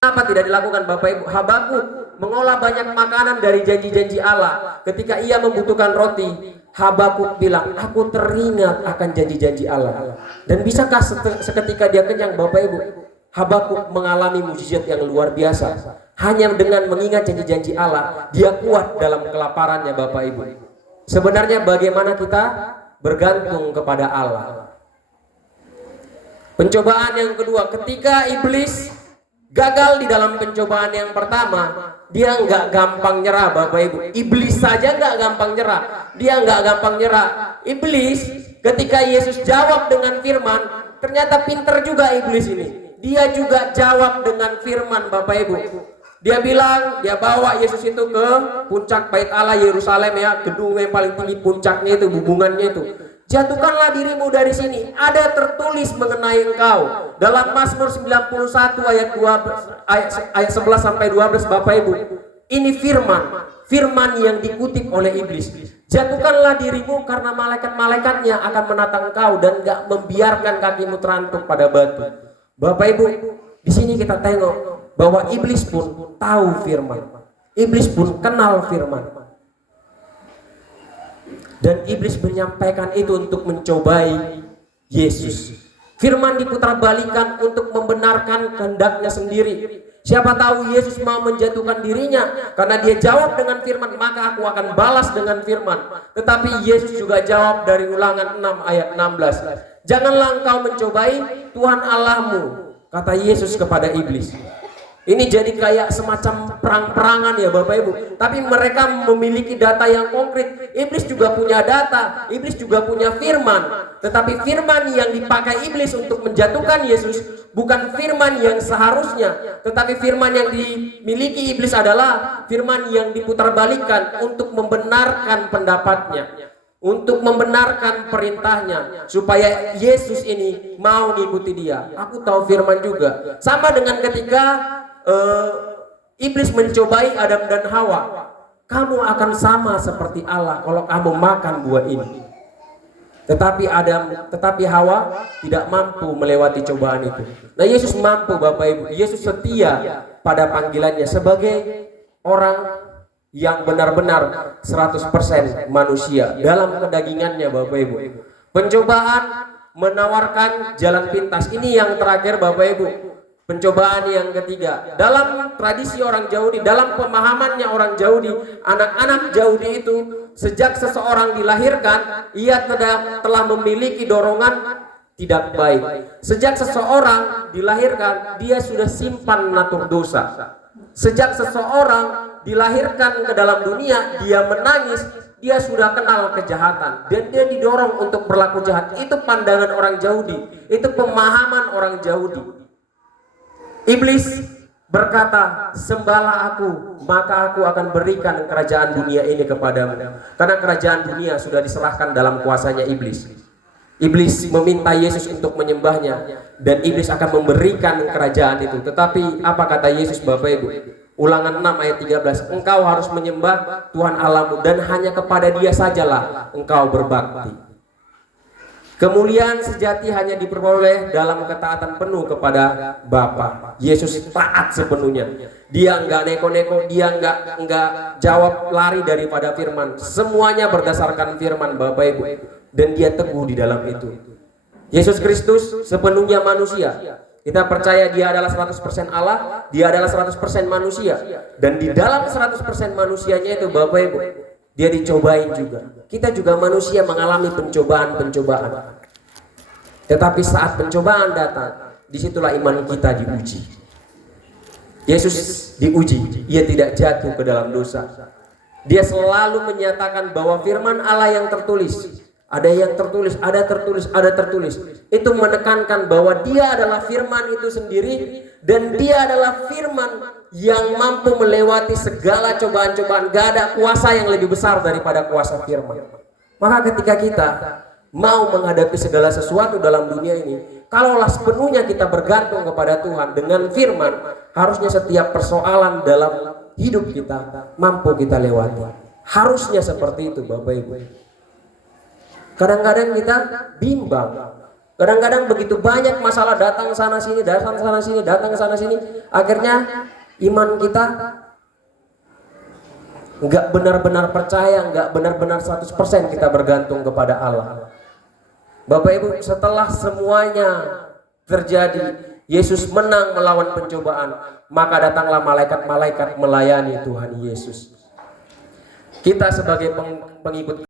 Apa tidak dilakukan Bapak Ibu? Habakuk mengolah banyak makanan dari janji-janji Allah. Ketika ia membutuhkan roti, Habakuk bilang, aku teringat akan janji-janji Allah. Dan bisakah seketika dia kenyang Bapak Ibu? Habakuk mengalami mukjizat yang luar biasa. Hanya dengan mengingat janji-janji Allah, dia kuat dalam kelaparannya Bapak Ibu. Sebenarnya bagaimana kita bergantung kepada Allah. Pencobaan yang kedua, ketika iblis gagal di dalam pencobaan yang pertama, dia nggak gampang nyerah Bapak Ibu. Iblis saja nggak gampang nyerah, dia nggak gampang nyerah. Iblis ketika Yesus jawab dengan firman, ternyata pinter juga iblis ini. Dia juga jawab dengan firman Bapak Ibu. Dia bilang, dia bawa Yesus itu ke puncak bait Allah Yerusalem ya, gedung yang paling tinggi, puncaknya itu, hubungannya itu. Jatuhkanlah dirimu dari sini. Ada tertulis mengenai engkau dalam Mazmur 91 ayat 12, ayat 11 sampai 12 Bapak Ibu. Ini firman yang dikutip oleh iblis. Jatuhkanlah dirimu karena malaikat-malaikatnya akan menatang engkau dan gak membiarkan kakimu terantuk pada batu. Bapak Ibu, di sini kita tengok bahwa iblis pun tahu firman. Iblis pun kenal firman. Dan iblis menyampaikan itu untuk mencobai Yesus. Firman diputarbalikkan untuk membenarkan kehendaknya sendiri. Siapa tahu Yesus mau menjatuhkan dirinya karena dia jawab dengan firman, maka aku akan balas dengan firman. Tetapi Yesus juga jawab dari Ulangan 6 ayat 16. Janganlah engkau mencobai Tuhan Allahmu, kata Yesus kepada iblis. Ini jadi kayak semacam perang-perangan ya Bapak Ibu. Tapi mereka memiliki data yang konkret. Iblis juga punya data, iblis juga punya firman. Tetapi firman yang dipakai iblis untuk menjatuhkan Yesus bukan firman yang seharusnya. Tetapi firman yang dimiliki iblis adalah firman yang diputarbalikkan untuk membenarkan pendapatnya, untuk membenarkan perintahnya, supaya Yesus ini mau ngikuti dia. Aku tahu firman juga. Sama dengan ketika iblis mencobai Adam dan Hawa. Kamu akan sama seperti Allah kalau kamu makan buah ini. Tetapi Hawa tidak mampu melewati cobaan itu. Nah, Yesus mampu Bapak Ibu. Yesus setia pada panggilannya sebagai orang yang benar-benar 100% manusia dalam kedagingannya Bapak Ibu. Pencobaan menawarkan jalan pintas. Ini yang terakhir Bapak Ibu. Pencobaan yang ketiga, dalam tradisi orang Yahudi, dalam pemahamannya orang Yahudi, anak-anak Yahudi itu sejak seseorang dilahirkan, ia telah memiliki dorongan tidak baik. Sejak seseorang dilahirkan, dia sudah simpan natur dosa. Sejak seseorang dilahirkan ke dalam dunia, dia menangis, dia sudah kenal kejahatan dan dia didorong untuk berlaku jahat. Itu pandangan orang Yahudi, itu pemahaman orang Yahudi. Iblis berkata, sembahlah aku, maka aku akan berikan kerajaan dunia ini kepadamu. Karena kerajaan dunia sudah diserahkan dalam kuasanya iblis. Iblis meminta Yesus untuk menyembahnya, dan iblis akan memberikan kerajaan itu. Tetapi apa kata Yesus Bapak Ibu? Ulangan 6 ayat 13, engkau harus menyembah Tuhan Allahmu dan hanya kepada dia sajalah engkau berbakti. Kemuliaan sejati hanya diperoleh dalam ketaatan penuh kepada Bapa. Yesus taat sepenuhnya. Dia enggak neko-neko, dia enggak jawab lari daripada firman. Semuanya berdasarkan firman Bapak Ibu. Dan dia teguh di dalam itu. Yesus Kristus sepenuhnya manusia. Kita percaya dia adalah 100% Allah, dia adalah 100% manusia. Dan di dalam 100% manusianya itu Bapak Ibu, dia dicobain juga. Kita juga manusia mengalami pencobaan-pencobaan. Tetapi saat pencobaan datang, disitulah iman kita diuji. Yesus diuji, ia tidak jatuh ke dalam dosa. Dia selalu menyatakan bahwa firman Allah yang tertulis, ada yang tertulis, ada tertulis, ada tertulis. Itu menekankan bahwa dia adalah firman itu sendiri, dan dia adalah firman yang mampu melewati segala cobaan-cobaan. Gak ada kuasa yang lebih besar daripada kuasa firman. Maka ketika kita mau menghadapi segala sesuatu dalam dunia ini, kalaulah sepenuhnya kita bergantung kepada Tuhan dengan firman, harusnya setiap persoalan dalam hidup kita mampu kita lewati. Harusnya seperti itu Bapak Ibu. Kadang-kadang kita bimbang. Kadang-kadang begitu banyak masalah datang sana sini, datang sana sini, datang sana sini. Akhirnya iman kita nggak benar-benar percaya, nggak benar-benar 100% kita bergantung kepada Allah. Bapak Ibu, setelah semuanya terjadi, Yesus menang melawan pencobaan, maka datanglah malaikat-malaikat melayani Tuhan Yesus. Kita sebagai pengikut